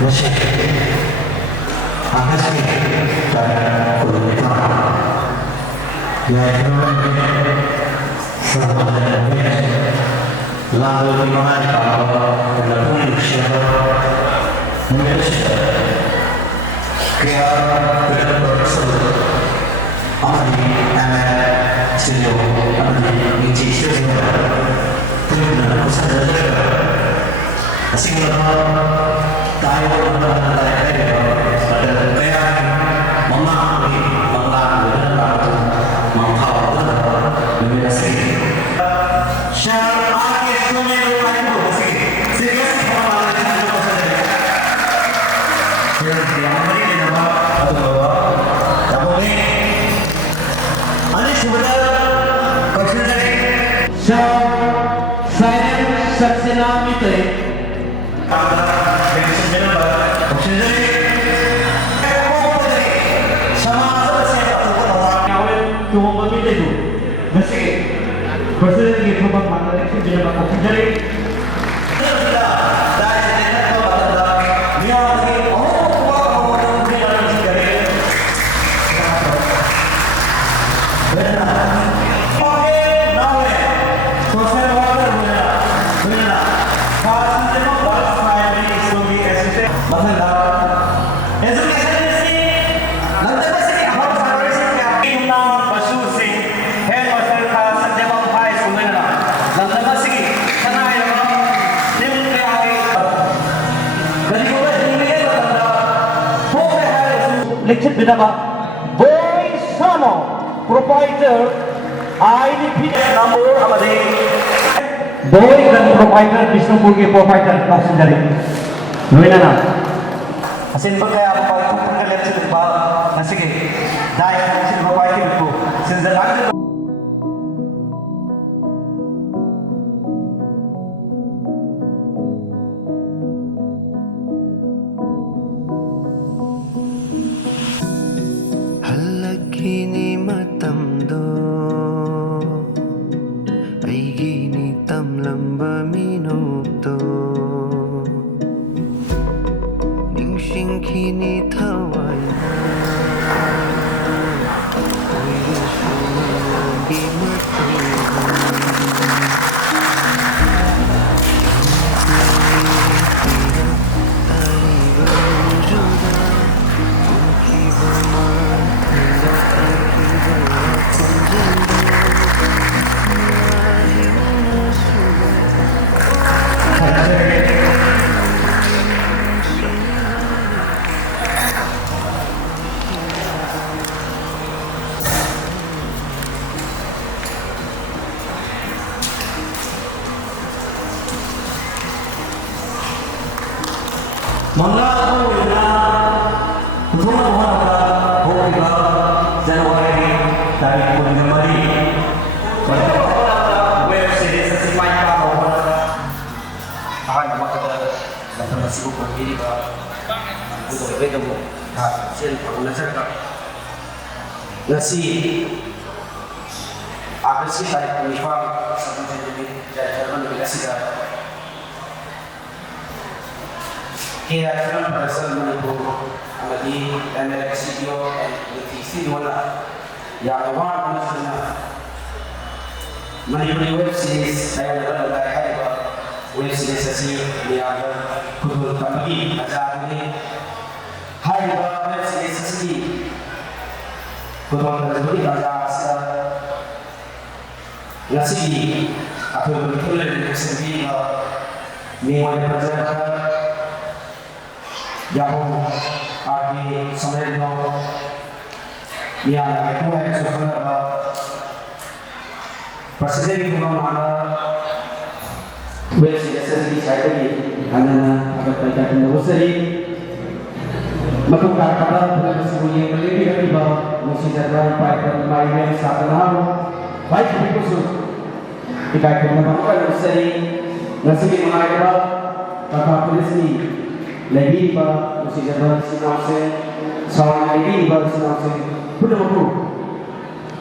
Mesti agak sedikit dan kurang. Ya itu sebenarnya lalu di mana kalau dalam usia mesti kaya dalam proses amadi silo amadi inci silo terus proses asing Taiyonnaba Langdai ada kaya memahami mengenal dan menghafal lebih asing. Syar akhir sumber itu asing. Serius pemahaman itu saja. Yang beri nama atau apa ini? Ani sebenarnya konsentrasi. Syar saya saksina MEITEI. Lecture Binaba, Boy Samo, proprietor, IDP number Amadi, Boy dan proprietor, Bisnupur ke proprietor, langsung dari Luinana. Asin berkaya apa itu pun lecture ba, nasi ke, dah lecture proprietor itu, sinzal ada. Kini matamdo ay gini tamlamba minupto ningsing kini taway na ay sumang di matuhan Mangaku ina Tuhan Tuhan Hokiba Januari dari Kembali pada web series sesuai kalau akan maka dapat masih berdiri untuk beda mu hasil pengajar nasi agresi dari penifam sampai jadi jalan negasi Kaya naman berasal mo po amadi NINGTHI studio and NINGTHI wala yang awal mo na mani web series Taiyonnaba Langdai ba web series asi niya kutul kami aja ini hai ba web series asi kutul kami aja sa nasi atau betul LANCHENBI ni wala presenter yang agi samedno yang itu sebenarnya presiden mana wes biasa di saya ini karena ada percakapan nursery maka kata pada semuanya lebih dari bahwa musik jadwal pada mainan SADANANDA baik khusus jika kita melakukan nursery nursery mengajar kata polisi lagi ba musik jadwal sinase sawan lagi ba sinase sudah mampu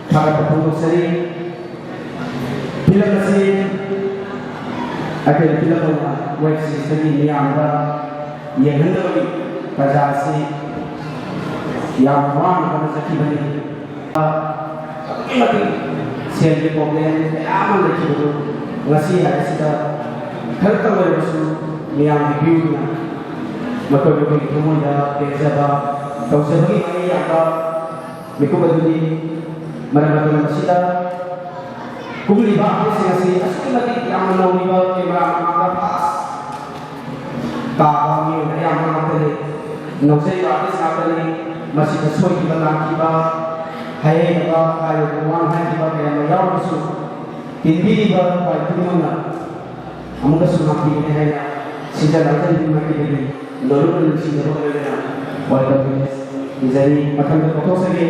para penonton seri film nasi akan film web series ini yang ada ꯌꯦꯡꯍꯟꯗꯕꯒꯤ ꯄ꯭ꯔꯖꯥ ꯑꯁꯤ ꯌꯥꯝ ꯋꯥꯅ ꯆꯠꯈꯤꯕꯅꯤ ꯑꯗꯨꯛꯀꯤ ꯃꯇꯤꯛ ꯁꯦꯜꯒꯤ problem ꯃꯌꯥꯝ ꯑꯃ ꯂꯩꯈꯤꯕꯗꯨ ꯉꯁꯤ ꯍꯥꯏꯕꯁꯤꯗ ꯈꯔꯇꯪ ꯑꯣꯏꯔꯕꯁꯨ ꯃꯤꯌꯥꯝꯒꯤ ꯚ꯭ꯌꯨꯅ ꯃꯈꯣꯏꯒꯤ ꯊꯃꯣꯏꯗ ꯄꯦꯟꯖꯕ ꯇꯧꯖꯕꯒꯤ ꯃꯍꯩ ꯌꯥꯝꯕ ꯃꯤꯀꯨꯞ ꯑꯗꯨꯅꯤ ꯃꯔꯝ ꯑꯗꯨꯅ ꯃꯁꯤꯗ ꯀꯨꯝꯂꯤꯕ ꯑꯥꯔꯇꯤꯁꯁꯤꯡ ꯑꯁꯤ ꯑꯁꯨꯛꯀꯤ ꯃꯇꯤꯛ ꯌꯥꯝꯅ ꯅꯧꯔꯤꯕ ꯀꯦꯃꯦꯔꯥ ꯃꯃꯥꯡꯗ ꯐꯥꯁ ꯇꯥꯕ ꯃꯤꯑꯣꯏ ꯑꯌꯥꯝꯕ ꯉꯥꯛꯇꯅꯤ ꯅꯧꯖꯔꯤꯕ ꯑꯥꯔꯇꯤꯁ ꯉꯥꯛꯇꯅꯤ ꯃꯁꯤꯗ ꯁꯣꯏꯈꯤꯕ ꯂꯥꯟꯈꯤꯕ ꯍꯩꯍꯩꯕ ꯍꯥꯏꯔꯤꯕ ꯋꯥ ꯍꯥꯏꯈꯤꯕ ꯀꯌꯥ ꯑꯃ ꯌꯥꯎꯔꯕꯁꯨ ꯇꯤꯟꯕꯤꯔꯤꯕ ꯈ꯭ꯋꯥꯏ ꯈꯨꯗꯤꯡꯃꯛꯅ ꯑꯃꯨꯛꯀꯁꯨ ꯉꯥꯛꯄꯤꯒꯅꯤ ꯍꯥꯏꯅ ꯁꯤꯖꯟꯅꯖꯔꯤꯕ ꯃꯥꯏꯀꯩꯗꯒꯤ ꯂꯣꯏꯅ ꯅꯨꯡꯁꯤꯖꯕ ꯑꯣꯏꯔꯒꯅ ꯋꯦꯜꯀꯝ ꯅꯤꯖꯔꯤ ꯃꯊꯪꯗ ꯄꯣꯊꯣꯛꯆꯒꯦ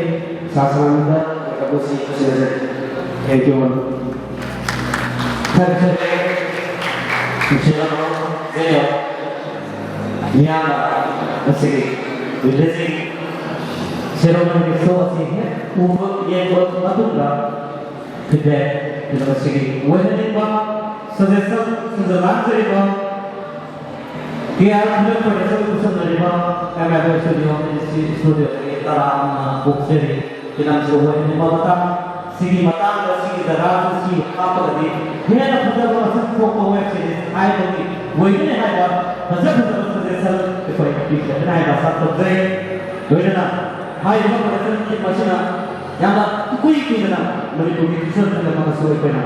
ꯁꯥꯁꯅꯥꯅꯗ ꯋꯦꯜꯀꯝꯁꯤ ꯁꯤꯟꯅꯖꯔꯤ thank you JENIO miana asigi releasing ceremony so asigi ubo ye bot matunda kide asigi wehenba suggestion sujalan jeriba kia film production kusanariba amateur studio studio taram boxeri kinam wehenba mata sigi mata sigi dara sigi apa tadi hena fadar asal poko web series ai bagi weine haiba fadar suggestion koi picture haiba sat jai weina haiba production ki machina yama kui kidana mari ko picture na maka soi pena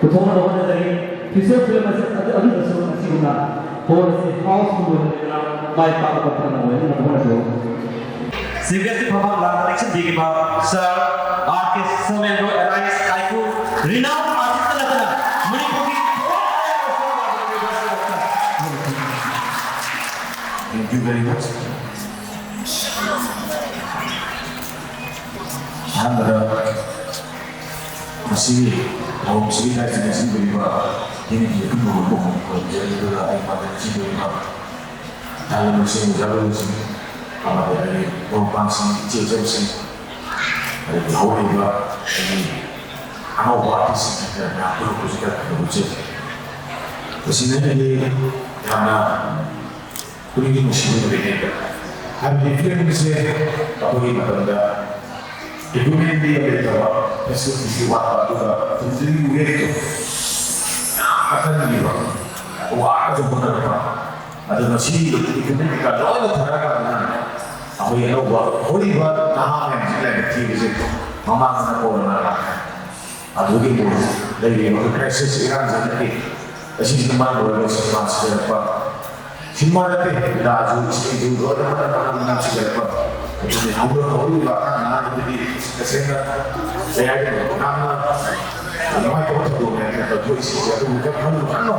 kuthona rohna dari picture film ase adu dasu siguna for se houseful na mai pa pa na weina na bona SILVIA से PREMANDA LANCHENBI के बाद sir artist Somendra alias Kaiku renowned artist लगना मणिपुर की Thank you very much. Andra, masih om cerita jenis beriba ini itu berhubung dengan juga ayat jenis beriba dalam musim jalan musim apa dari perubahan sih jenis dari tahun ini awal sih kita nak berkuasa berkuasa kesini ini karena kuning musim berbeda. Hari ini saya tahu ini pada ibu ini dia beritahu sesuatu waktu juga sendiri itu akan dibuat. Wah, itu benar benar. Ada nasi itu kita kalau ada terangkan, aku yang lupa. Hari ini nama yang kita kecil itu, mama kita pun nak. Aduh itu dari krisis Iran jadi, asyik teman boleh sempat siapa. Siapa itu RAJU itu dua orang menang siapa. Jadi hampir hari bahkan nama jadi kesehatan saya itu nama nama itu betul mereka tuh itu bukan hanya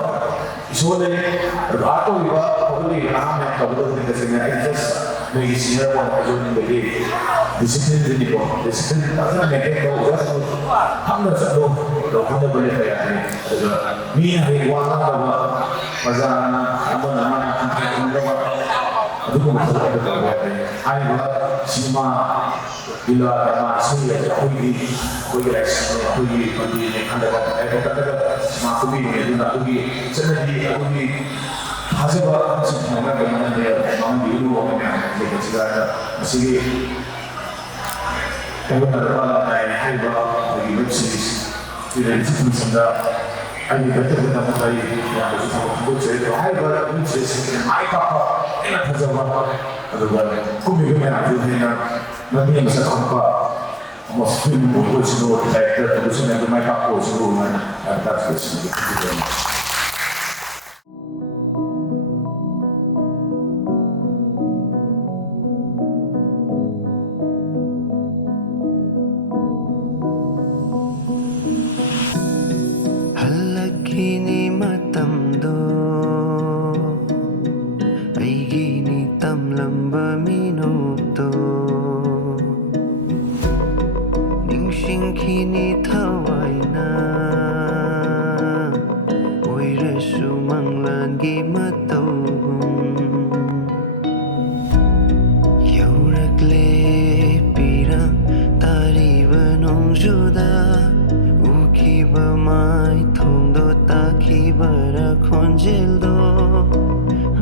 Soalnya, atau juga kalau nama yang kamu tulis dengan itu, bagi siapa pun ajuan bagi disiplin ini pun, disiplin karena mereka tahu kalau hamba satu, kalau hamba boleh kayak ini, ni hari wala bahwa pasal apa nama itu pun betul betul hari wala semua bila masuk ya koi reaksi koi anda kata semua koi itu nak koi jadi koi hasil apa sebenarnya bagaimana dia memang dulu orang yang kita segala masih kalau ada orang yang bagi web series tidak disebut senda ada betul betul mulai yang bersama web series web series mereka enak saja ada kami kemana juga nanti yang bisa tanpa masuk buku seluruh director terus yang mereka pun seluruh atas kesini. Halakini matamdo, aigini tamlamba minupto. Kini thawai na oirasu manglangi matawgum yaurakle pirang tariba nongjuda ukiba mai thongdo takibara khonjeldo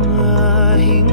ahing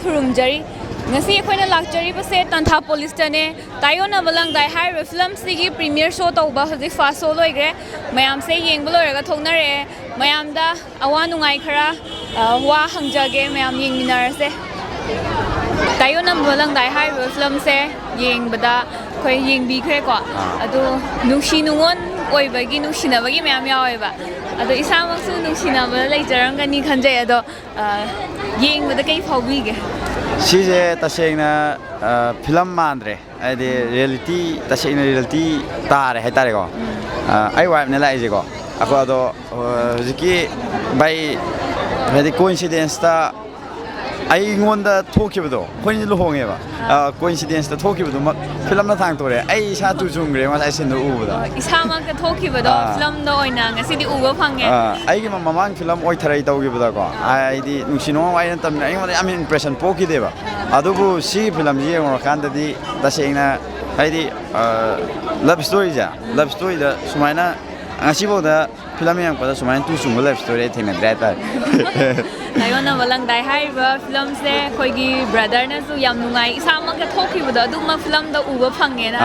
Kurumjari ngasi akhona lakchari base Tanthapolis tane Taiyonnaba Langdai hai film sigi premiere show tauba hoji fast show loigre mayam se yengblo raga thongnare mayam da awa nungai khara wa hangjage mayam yengminarase Taiyonnaba Langdai hai film se yengbada khoi yengbi khre ko adu nushi nungon oibagi nushinabagi mayam yaoiba ado isamaksu nushinaba leijarangani khanjai ado yengbada kai phawbige Sije tasengna film mandre ade reality tasengna reality tare hetare ko ai wa ne lai je ko ako ado jiki by very coincidence ta ai ngonda thokibdo khoni lo hongeba coincidence ta thokibdo mak film na thang tore ai sa tu jungre ma sai sin ubuda isama ka thokibdo film do oina ngasi di uba phange ai gi mamang film oi tharai tawgibda ko ai di nungsino ai na tam ai ma am impression poki deba adubu si film ji ngor kan di tasengna ai di love story da sumaina ngasibo da film yang pada sumaina tu sungul love story thina drata Taiyonnaba Langdai hai film se khoigi brother na su yam nungai isama ka thokibdo aduma film da uba phange na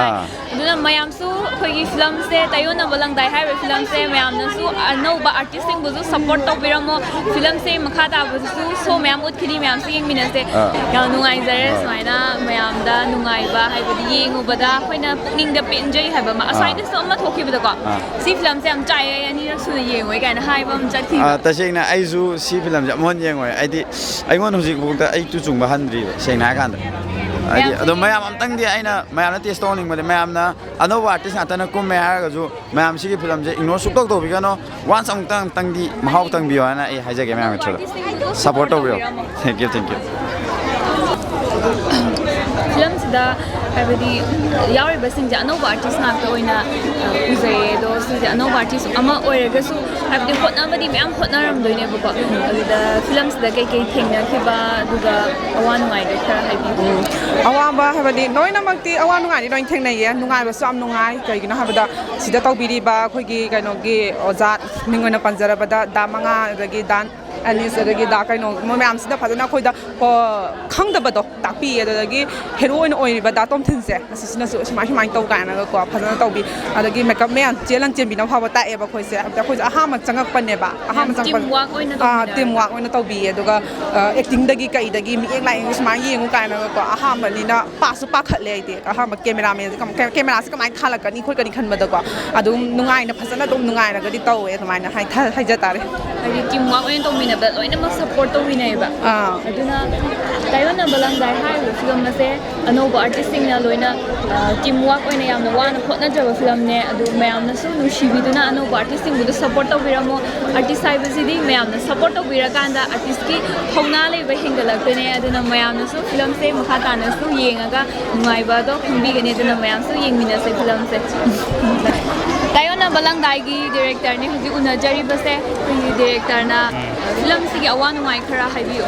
aduna mayam su khoigi film se Taiyonnaba Langdai hai film se mayam na su anauba artist sing buzu support to biramo film se makha da buzu so mayam utkini mayam sing minase yam nungai zare sumaina mayam da nungai ba hai budi yenguba da khoina pukning da penjai hai ba ma asai na so ma thokibdo ko si film se am chai ani ꯁꯨꯅ ꯌꯦꯡꯉꯣꯏ ꯀꯥꯏꯅ ꯍꯥꯏꯕ ꯑꯃ ꯆꯠꯈꯤ ꯇꯁꯦꯡꯅ ꯑꯩꯁꯨ ꯁꯤ ꯐꯤꯂꯝꯁꯦ ꯑꯃꯨꯛ ꯌꯦꯡꯉꯣꯏ ꯑꯩꯗꯤ ꯑꯩꯉꯣꯟꯗ ꯍꯧꯖꯤꯛꯐꯥꯎꯗ ꯑꯩ ꯇꯨꯆꯨꯡꯕ ꯍꯟꯗ꯭ꯔꯤꯕ ꯁꯦꯡꯅ ꯍꯥꯏ ꯀꯥꯟꯗ ꯍꯥꯏꯗꯤ ꯑꯗꯣ ꯃꯌꯥꯝ ꯑꯝꯇꯪꯗꯤ ꯑꯩꯅ ꯃꯌꯥꯝꯅ ꯇꯦꯁ ꯇꯧꯍꯟꯅꯤꯡꯕꯗꯤ ꯃꯌꯥꯝꯅ ꯑꯅꯧꯕ ꯑꯥꯔꯇꯤꯁ ꯉꯥꯛꯇꯅ ꯀꯨꯝꯃꯦ ꯍꯥꯏꯔꯒꯁꯨ ꯃꯌꯥꯝ ꯁꯤꯒꯤ ꯐꯤꯂꯝꯁꯦ ꯏꯒꯅꯣꯔ ꯁꯨꯛꯇꯧ ꯇꯧꯕꯤꯒꯅꯣ ꯋꯥꯟꯁ ꯑꯃꯨꯛꯇꯪꯗꯤ ꯃꯍꯥꯎ ꯇꯪꯕꯤꯌꯣ ꯍꯥꯏꯅ ꯑꯩ ꯍꯥꯏꯖꯒꯦ ꯃꯌꯥꯝꯒꯤ ꯊ꯭ꯔꯨꯗ ꯁꯞꯄꯣꯔꯠ ꯇꯧꯕꯤꯌꯣ ꯊꯦꯡꯛ ꯌꯨ ꯐꯤꯂꯝꯁꯤꯗ ꯍꯥꯏꯕꯗꯤ ꯌꯥꯎꯔꯤꯕꯁꯤꯡꯁꯦ ꯑꯅꯧꯕ ꯑꯥꯔꯇꯤꯁ ꯉꯥꯛꯇ ꯑꯣꯏꯅ ꯎꯖꯩꯌꯦ ꯑꯗꯣ ꯁꯤꯁꯦ ꯑꯅꯧꯕ ꯑꯥꯔꯇꯤꯁ ꯑꯃ ꯑꯣꯏꯔꯒꯁꯨ ꯍꯥꯏꯕꯗꯤ ꯍꯣꯠꯅꯕꯗꯤ ꯃꯌꯥꯝ ꯍꯣꯠꯅꯔꯝꯗꯣꯏꯅꯦꯕꯀꯣ ꯑꯗꯨꯗ ꯐꯤꯂꯝꯁꯤꯗ ꯀꯩꯀꯩ ꯊꯦꯡꯅꯈꯤꯕ ꯑꯗꯨꯒ ꯑꯋꯥ ꯅꯨꯡꯉꯥꯏꯗꯣ ꯈꯔ ꯍꯥꯏꯕꯤꯌꯨ ꯑꯋꯥꯕ ꯍꯥꯏꯕꯗꯤ ꯂꯣꯏꯅꯃꯛꯇꯤ ꯑꯋꯥ ꯅꯨꯡꯉꯥꯏꯗꯤ ꯂꯣꯏꯅ ꯊꯦꯡꯅꯩꯌꯦ ꯅꯨꯡꯉꯥꯏꯕꯁꯨ ꯌꯥꯝ ꯅꯨꯡꯉꯥꯏ ꯀꯩꯒꯤꯅꯣ ꯍꯥꯏꯕꯗ ꯁꯤꯗ ꯇꯧꯕꯤꯔꯤꯕ ꯑꯩꯈꯣꯏꯒꯤ ꯀꯩꯅꯣꯒꯤ ꯑꯣꯖꯥ ꯃꯤꯡ ꯑꯣꯏꯅ ꯄꯟꯖꯔꯕꯗ ꯗꯥ ꯃꯉꯥ ꯑꯗꯒꯤ ꯗꯥ ꯑꯦꯂꯤꯁ ꯑꯗꯒꯤ ꯗꯥ ꯀꯩꯅꯣ ꯃꯣꯏ ꯃꯌꯥꯝꯁꯤꯗ ꯐꯖꯅ ꯑꯩꯈꯣꯏꯗ ꯈꯪꯗꯕꯗꯣ ꯇꯥꯛꯄꯤꯌꯦ ꯑꯗꯨꯗꯒꯤ ꯍꯦꯔꯣ ꯑꯣꯏꯅ ꯑꯣꯏꯔꯤꯕ ꯗꯥ ꯇꯣꯝꯊꯤꯟꯁꯦ ꯑꯁꯤꯁꯤꯅꯁꯨ ꯁꯨꯃꯥꯏꯅ ꯇꯧ ꯀꯥꯏꯅꯒꯀꯣ ꯐꯖꯅ ꯇꯧꯕꯤ ꯑꯗꯒꯤ ꯃꯦꯀꯞ ꯃꯌꯥꯝ ꯂꯟꯆꯦꯟꯕꯤꯅ ꯐꯥꯎꯕ ꯇꯥꯛꯑꯦꯕ ꯑꯩꯈꯣꯏꯁꯦ ꯍꯥꯏꯕꯗꯤ ꯑꯩꯈꯣꯏꯁꯦ ꯑꯍꯥꯟꯕ ꯆꯪꯉꯛꯄꯅꯦꯕ ꯑꯍꯥꯟꯕ ꯇꯤꯝ ꯋꯥꯛ ꯑꯣꯏꯅ ꯇꯧꯕꯤꯌꯦ ꯑꯗꯨꯒ ꯑꯦꯛꯇꯤꯡꯗꯒꯤ ꯀꯩꯗꯒꯤ ꯃꯤꯠꯌꯦꯡ ꯂꯥꯏꯌꯦꯡ ꯁꯨꯃꯥꯏꯅ ꯌꯦꯡꯉꯨ ꯀꯥꯏꯅꯒꯀꯣ ꯑꯍꯥꯟꯕꯅꯤꯅ ꯄꯥꯈꯠꯂꯦ ꯑꯩꯗꯤ ꯑꯍꯥꯟꯕ ꯀꯦꯃꯦꯔꯥꯁꯦ ꯀꯃꯥꯏꯅ ꯊꯥꯜꯂꯛꯀꯅꯤ ꯈꯣꯠꯀꯅꯤ ꯈꯟꯕꯗꯀꯣ ꯑꯗꯨꯝ ꯅꯨꯡꯉꯥꯏꯅ ꯐꯖꯅ ꯑꯗꯨꯝ ꯅꯨꯡꯉꯥꯏꯔꯒꯗꯤ ꯇꯧꯋꯦ ꯑꯗꯨꯃꯥꯏꯅ ꯍꯥꯏꯖ ꯇꯥꯔꯦ ꯍꯥꯏꯗꯤ ꯇꯤꯝ ꯋꯥꯛ ꯑꯣꯏꯅ ꯇꯧꯃꯤꯟꯅꯕ ꯂꯣꯏꯅꯃꯛ ꯁꯞꯄꯣꯔꯠ ꯇꯧꯃꯤꯟꯅꯩꯑꯕ ꯑꯗꯨꯅ ꯇꯥꯏꯌꯣꯟꯅꯕ ꯂꯪꯗꯥꯏ ꯍꯥꯏꯔꯤꯕ ꯐꯤꯂꯝ ꯑꯁꯦ ꯑꯅꯧꯕ ꯑꯥꯔꯇꯤꯁꯁꯤꯡꯅ ꯂꯣꯏꯅ ꯇꯤꯝ ꯋꯥꯛ ꯑꯣꯏꯅ ꯌꯥꯝꯅ ꯋꯥꯅ ꯍꯣꯠꯅꯖꯕ ꯐꯤꯂꯝꯅꯦ ꯑꯗꯨ ꯃꯌꯥꯝꯅꯁꯨ ꯅꯨꯡꯁꯤꯕꯤꯗꯨꯅ ꯑꯅꯧꯕ ꯑꯥꯔꯇꯤꯁꯁꯤꯡꯕꯨꯗ ꯁꯞꯄꯣꯔꯠ ꯇꯧꯕꯤꯔꯝꯃꯣ ꯑꯥꯔꯇꯤꯁ ꯍꯥꯏꯕꯁꯤꯗꯤ ꯃꯌꯥꯝꯅ ꯁꯞꯄꯣꯔꯠ ꯇꯧꯕꯤꯔꯀꯥꯟꯗ ꯑꯥꯔꯇꯤꯁꯀꯤ ꯊꯧꯅꯥ ꯂꯩꯕ ꯍꯦꯟꯒꯠꯂꯛꯇꯣꯏꯅꯦ ꯑꯗꯨꯅ ꯃꯌꯥꯝꯅꯁꯨ ꯐꯤꯂꯝꯁꯦ ꯃꯈꯥ ꯇꯥꯅꯁꯨ ꯌꯦꯡꯉꯒ ꯅꯨꯡꯉꯥꯏꯕꯗꯣ ꯈꯪꯕꯤꯒꯅꯤ ꯑꯗꯨꯅ ꯃꯌꯥꯝꯁꯨ ꯌꯦꯡꯃꯤꯟꯅꯁꯦ ꯐꯤꯂꯝꯁꯦ ꯇꯥꯏꯌꯣꯟꯅꯕ ꯂꯪꯗꯥꯏꯒꯤ ꯗꯤꯔꯦꯛꯇꯔꯅꯤ ꯍꯧꯖꯤꯛ ꯎꯅꯖꯔꯤꯕꯁꯦ ꯑꯩꯈꯣꯏꯒꯤ ꯗꯤꯔꯦꯛꯇꯔꯅ ꯐꯤꯂꯝꯁꯤꯒꯤ ꯑꯋꯥ ꯅꯨꯡꯉꯥꯏ ꯈꯔ ꯍꯥꯏꯕꯤꯌꯨ